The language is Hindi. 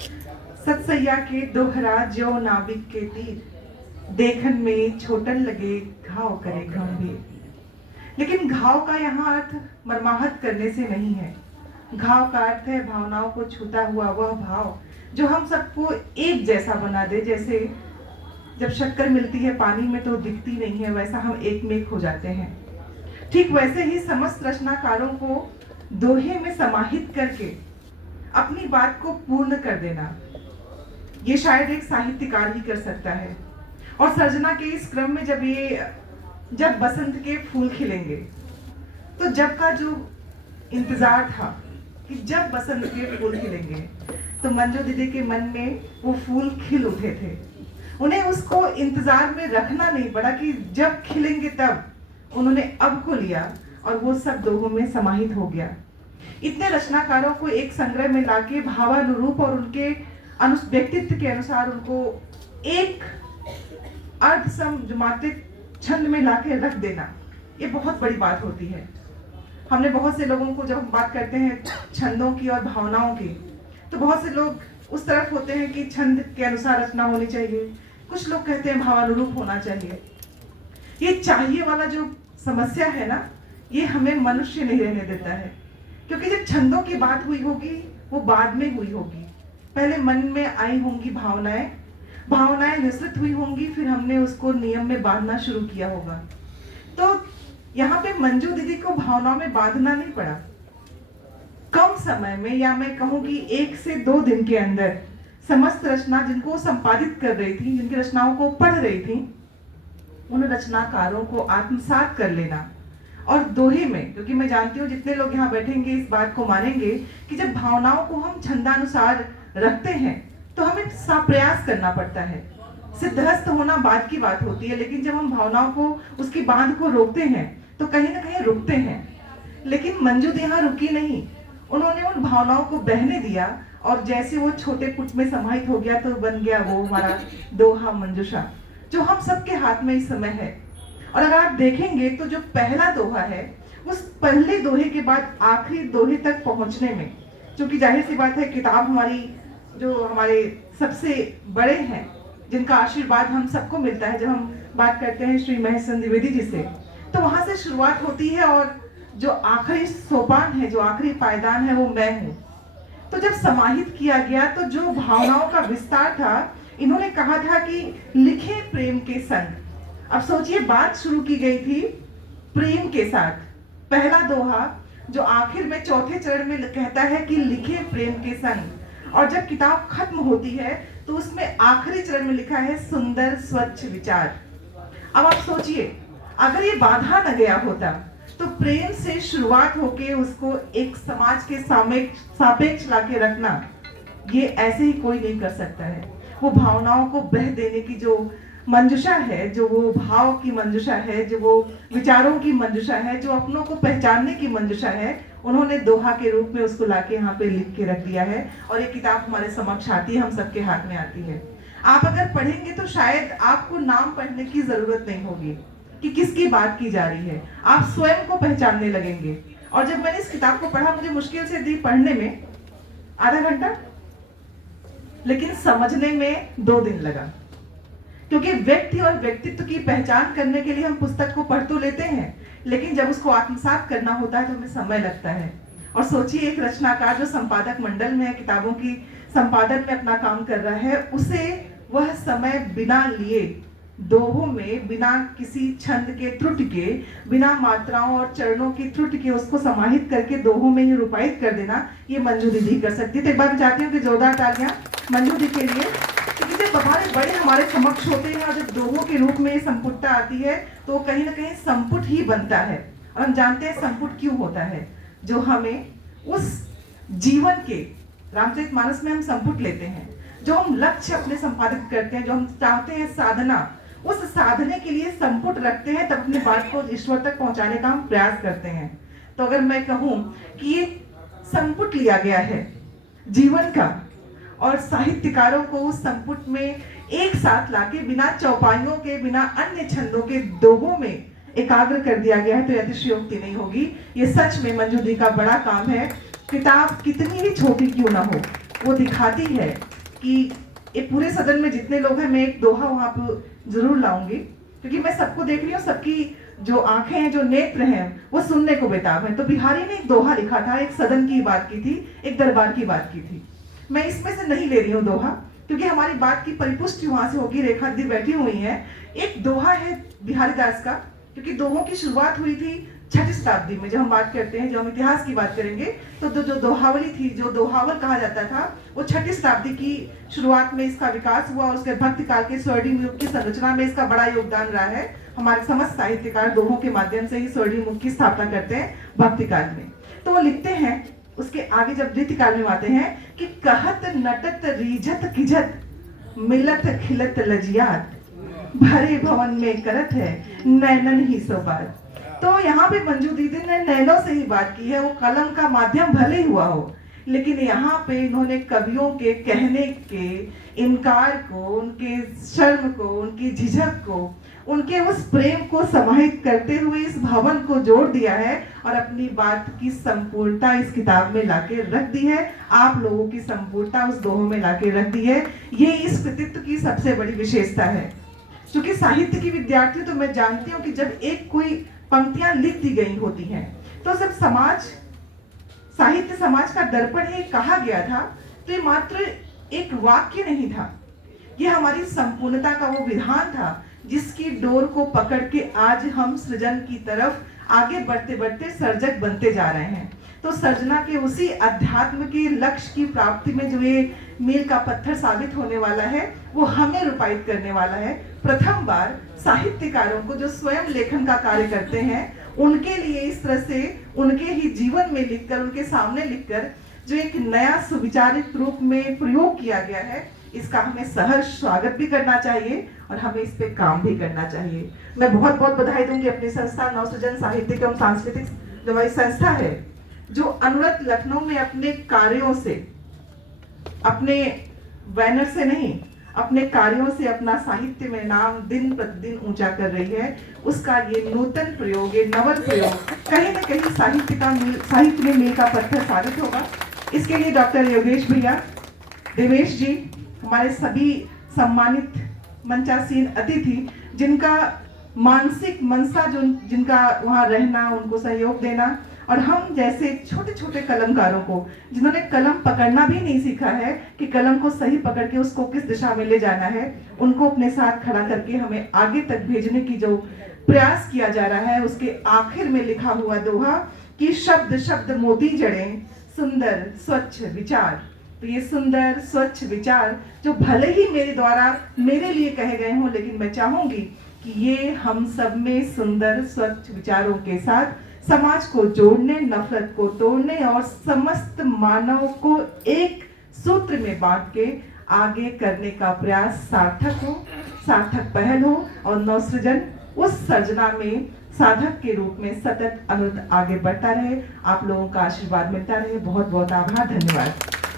सतसैया के दोहरा ज्यो नाविक के तीर, देखन में छोटन लगे घाव करे गंभीर। लेकिन घाव का यहाँ अर्थ मरमाहत करने से नहीं है। घाव का अर्थ है भावनाओं को छूता हुआ वह भाव जो हम सबको एक जैसा बना दे। जैसे जब शक्कर मिलती है पानी में तो दिखती नहीं है, वैसा हम एक में एक हो जाते हैं। ठीक वैसे ही समस्त रचनाकारों को दोहे में समाहित करके अपनी बात को पूर्ण कर देना, ये शायद एक साहित्यकार ही कर सकता है। और सर्जना के इस क्रम में जब बसंत के फूल खिलेंगे, तो जब का जो इंतजार था कि जब बसंत के फूल खिलेंगे, तो मंजू दीदी के मन में वो फूल खिल उठे थे। उन्हें उसको इंतजार में रखना नहीं पड़ा कि जब खिलेंगे तब। उन्होंने अब को लिया और वो सब दोहों में समाहित हो गया। इतने रचनाकारों को एक संग्रह में लाके भावानुरूप और उनके व्यक्तित्व के अनुसार उनको एक अर्धसमात्रिक छंद में लाके रख देना, ये बहुत बड़ी बात होती है। हमने बहुत से लोगों को, जब हम बात करते हैं छंदों की और भावनाओं की, तो बहुत से लोग उस तरफ होते हैं कि छंद के अनुसार रचना होनी चाहिए। कुछ लोग कहते हैं भावानुरूप होना चाहिए। ये चाहिए वाला जो समस्या है ना, ये हमें मनुष्य नहीं रहने देता है। क्योंकि जब छंदों की बात हुई होगी वो बाद में हुई होगी। पहले मन में आई होंगी भावनाएं निश्चित हुई होंगी, फिर हमने उसको नियम में बांधना शुरू किया होगा। तो यहाँ पे मंजू दीदी को भावनाओं में बांधना नहीं पड़ा। कम समय में, या मैं कहूँ कि 1 से 2 दिन के अंदर समस्त रचना जिनको संपादित कर रही थी, जिनकी रचनाओं को पढ़ रही थी, उन रचनाकारों को आत्मसात कर लेना। और दोहे में, क्योंकि मैं जानती हूँ जितने लोग यहाँ बैठेंगे इस बात को मानेंगे कि जब भावनाओं को हम छंदानुसार रखते हैं तो हमें प्रयास करना पड़ता है। सिद्धहस्त होना बाद की बात होती है, लेकिन जब हम भावनाओं को, उसकी बांध को रोकते हैं तो कहीं ना कहीं रुकते हैं। लेकिन मंजू दी यहाँ रुकी नहीं। उन्होंने उन भावनाओं को बहने दिया और जैसे वो छोटे पुट में समाहित हो गया तो बन गया वो हमारा दोहा मंजूषा, जो हम सबके हाथ में इस समय है। और अगर आप देखेंगे तो जो पहला दोहा है, उस पहले दोहे के बाद आखिरी दोहे तक पहुंचने में, क्योंकि जाहिर सी बात है किताब हमारी, जो हमारे सबसे बड़े हैं, जिनका आशीर्वाद हम सबको मिलता है, जब हम बात करते हैं श्री महेश चंद्र द्विवेदी जी से, तो वहां से शुरुआत होती है। और जो आखिरी सोपान है, जो आखिरी पायदान है, वो मैं हूँ। तो जब समाहित किया गया तो जो भावनाओं का विस्तार था, इन्होंने कहा था कि लिखे प्रेम के संग। अब सोचिए, बात शुरू की गई थी प्रेम के साथ। पहला दोहा जो आखिर में चौथे चरण में कहता है कि लिखे प्रेम के संग, और जब किताब खत्म होती है तो उसमें आखिरी चरण में लिखा है सुंदर स्वच्छ विचार। अब आप सोचिए, अगर ये बाधा न गया होता तो प्रेम से शुरुआत होके उसको एक समाज के सापेक्ष लाके रखना, ये ऐसे ही कोई नहीं कर सकता है। वो भावनाओं को बह देने की जो मंजूषा है, जो वो भाव की मंजूषा है, जो वो विचारों की मंजूषा है, जो अपनों को पहचानने की मंजूषा है, उन्होंने दोहा के रूप में उसको लाके यहाँ पे लिख के रख दिया है। और ये किताब हमारे समक्ष आती है, हम सबके हाथ में आती है। आप अगर पढ़ेंगे तो शायद आपको नाम पढ़ने की जरूरत नहीं होगी कि किसकी बात की जा रही है, आप स्वयं को पहचानने लगेंगे। और जब मैंने इस किताब को पढ़ा, मुझे मुश्किल से दी पढ़ने में आधा घंटा, लेकिन समझने में 2 दिन लगा। क्योंकि व्यक्ति और व्यक्तित्व की पहचान करने के लिए हम पुस्तक को पढ़ तो लेते हैं, लेकिन जब उसको आत्मसात करना होता है तो हमें समय लगता है। और सोचिए, एक रचनाकार जो संपादक मंडल में किताबों की संपादन में अपना काम कर रहा है, उसे वह समय बिना लिए, दोहों में, बिना किसी छंद के त्रुटि के, बिना मात्राओं और चरणों की त्रुटि के उसको समाहित करके दोहों में ही रूपायित कर देना, ये मंजू दीदी कर सकती है। तो एक बार मैं चाहती हूँ कि जोरदार तालियां मंजू दी के लिए। क्योंकि जब हमारे बड़े हमारे समक्ष होते हैं और जब दोहों के रूप में संपुटता आती है तो कहीं ना कहीं संपुट ही बनता है। और हम जानते हैं संपुट क्यों होता है, जो हमें उस जीवन के, रामचरितमानस में हम संपुट लेते हैं, जो हम लक्ष्य अपने संपादित करते हैं, जो हम चाहते हैं साधना, उस साधने के लिए संपुट रखते हैं, तब अपनी बात को ईश्वर तक पहुंचाने का हम प्रयास करते हैं। तो अगर मैं कहूं कि ये संपुट लिया गया है जीवन का, और साहित्यकारों को उस संपुट में एक साथ लाके बिना चौपाइयों के, बिना अन्य छंदों के दोहों में एकाग्र कर दिया गया है, तो अतिशयोक्ति नहीं होगी। ये सच में मंजू दी का बड़ा काम है। किताब कितनी भी छोटी क्यों ना हो, वो दिखाती है कि ये पूरे सदन में जितने लोग हैं, मैं एक दोहा वहाँ पर जरूर लाऊंगी, क्योंकि मैं सबको देख रही हूँ, सबकी जो आंखें हैं, जो नेत्र हैं, वो सुनने को बेताब हैं। तो बिहारी ने एक दोहा लिखा था, एक सदन की बात की थी, एक दरबार की बात की थी। मैं इसमें से नहीं ले रही हूँ दोहा, क्योंकि हमारी बात की परिपुष्टि वहां से होगी, रेखा दी बैठी हुई है। एक दोहा है बिहारी दास का, क्योंकि दोहों की शुरुआत हुई थी 6वीं शताब्दी में। जब हम बात करते हैं, जब हम इतिहास की बात करेंगे, तो जो दोहावली थी, जो दोहावल कहा जाता था, वो 6वीं शताब्दी की शुरुआत में इसका विकास हुआ। उसके भक्ति काल के स्वर्णिम युग की संरचना में इसका बड़ा योगदान रहा है। हमारे समस्त साहित्यकार दोहों के माध्यम से ही स्वर्णिम युग की स्थापना करते हैं भक्ति काल में। तो वो लिखते हैं, उसके आगे जब नृत्य काल में आते हैं कि कहत नटत रीझत किझत मिलत खिलत लजियात, भरे भवन में करत है नैनन ही सो बात। तो यहाँ पे मंजू दीदी ने नैनों से ही बात की है। वो कलम का माध्यम भले ही हुआ हो, लेकिन यहाँ पे इन्होंने कवियों के कहने के इनकार को, उनके शर्म को, उनकी झिझक को, उनके उस प्रेम को समाहित करते हुए इस भवन को जोड़ दिया है और अपनी बात की संपूर्णता इस किताब में लाके रख दी है। आप लोगों की संपूर्णता उस दोहों में लाके रख दी है। ये इस कृतित्व की सबसे बड़ी विशेषता है। क्योंकि साहित्य की विद्यार्थी, तो मैं जानती हूँ कि जब एक कोई पंक्तियां लिख दी गई होती हैं, तो जब समाज, साहित्य समाज का दर्पण है कहा गया था, तो ये मात्र एक वाक्य नहीं था, ये हमारी संपूर्णता का वो विधान था जिसकी डोर को पकड़ के आज हम सृजन की तरफ आगे बढ़ते बढ़ते सर्जक बनते जा रहे हैं। तो सर्जना के उसी अध्यात्म के लक्ष्य की प्राप्ति में जो ये मील का पत्थर साबित होने वाला है, वो हमें रूपायित करने वाला है। प्रथम बार साहित्यकारों को, जो स्वयं लेखन का कार्य करते हैं, उनके लिए इस तरह से उनके ही जीवन में लिखकर, उनके सामने लिखकर जो एक नया सुविचारित रूप में प्रयोग किया गया है, इसका हमें सहर्ष स्वागत भी करना चाहिए और हमें इस पे काम भी करना चाहिए। मैं बहुत बहुत बधाई दूंगी अपनी संस्था नवसृजन साहित्यिक एवं सांस्कृतिक जो हमारी संस्था है, जो अनुरत लखनऊ में अपने कार्यों से, अपने बैनर से नहीं, अपने कार्यों से अपना साहित्य में नाम दिन प्रतिदिन ऊंचा कर रही है। उसका ये नूतन प्रयोग, ये नवल प्रयोग कहीं न कहीं साहित्य में मील का पत्थर साबित होगा। इसके लिए डॉक्टर योगेश भैया, देवेश जी, हमारे सभी सम्मानित मंचासीन अतिथि, जिनका मानसिक मनसा, जो जिनका वहाँ रहना, उनको सहयोग देना, और हम जैसे छोटे छोटे कलमकारों को, जिन्होंने कलम पकड़ना भी नहीं सीखा है कि कलम को सही पकड़ के उसको किस दिशा में ले जाना है, उनको अपने साथ खड़ा करके हमें आगे तक भेजने की जो प्रयास किया जा रहा है, उसके आखिर में लिखा हुआ दोहा कि शब्द शब्द मोती जड़ें, सुंदर स्वच्छ विचार। तो ये सुंदर स्वच्छ विचार जो भले ही मेरे द्वारा मेरे लिए कहे गए हों, लेकिन मैं चाहूंगी कि ये हम सब में सुंदर स्वच्छ विचारों के साथ समाज को जोड़ने, नफरत को तोड़ने और समस्त मानव को एक सूत्र में बांट के आगे करने का प्रयास सार्थक हो, सार्थक पहल हो और नवसृजन उस सर्जना में साधक के रूप में सतत अनुत आगे बढ़ता रहे। आप लोगों का आशीर्वाद मिलता रहे। बहुत बहुत आभार, धन्यवाद।